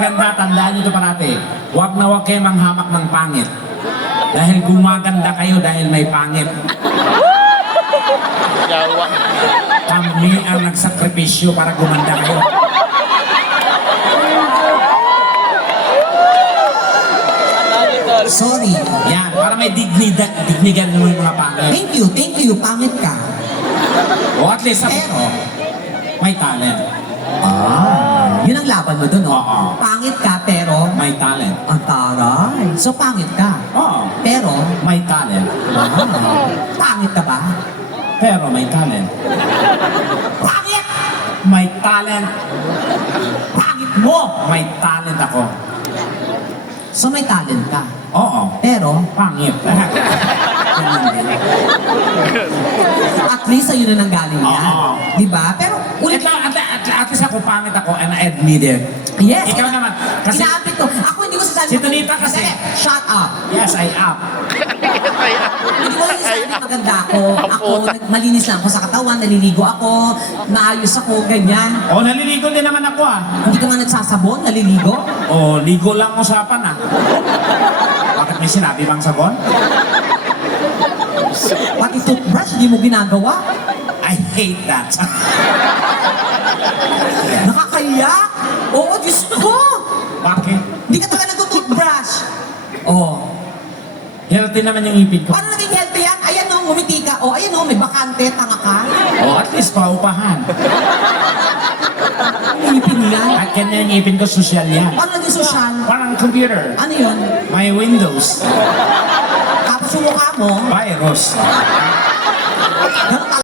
maganda, tandaan nyo ito parati. Huwag na huwag kayo manghamak ng pangit. Dahil gumaganda kayo dahil may pangit. Kami ang nagsakripisyo para gumanda kayo. Sorry. Yan, para may dignigan mo yung mga pangit. Thank you. Pangit ka. O at least, pero, may talent. Yun ang laban mo dun, Oo. Pangit ka, pero... May talent. Ang taray. So, pangit ka. Oo, Pero... may talent. Pangit ka ba? Pero may talent. Pangit! May talent. Pangit mo! May talent ako. So, may talent ka. Oo, Pero, pangit. at least sa'yo na nanggaling yan. Oo. Diba? Pero, ulit... Ito, at least ako pangit ako and I admit it. Yes. Ikaw naman. Kasi, Inaapit ko. Ako hindi ko sasabi. Si Tonita kasi- Shut up. yes, I am. Hindi ko sasabi maganda ako. Ako, malinis lang ako sa katawan, naliligo ako, naayos ako, ganyan. O, naliligo din naman ako ah. Hindi ka nga nagsasabon, naliligo. O, ligo lang usapan ah. Bakit may sinabi bang sabon? Pati toothbrush, hindi mo ginagawa. I hate that. Nakakaya. Oo, Diyos ko. Bakit? Hindi ka talaga nag-toothbrush. Oh. Healthy naman yung ipin ko. Paano naging healthy yan? Ayan o, ngumiti ka. O, ayan o, may bakante, tanga ka. O, at least paupahan. Ngipin yan. At kanya yung ipin ko, social yan. Paano naging sosyal? Parang computer. Ano yun? May Windows. Tapos yung mukha mo, Virus.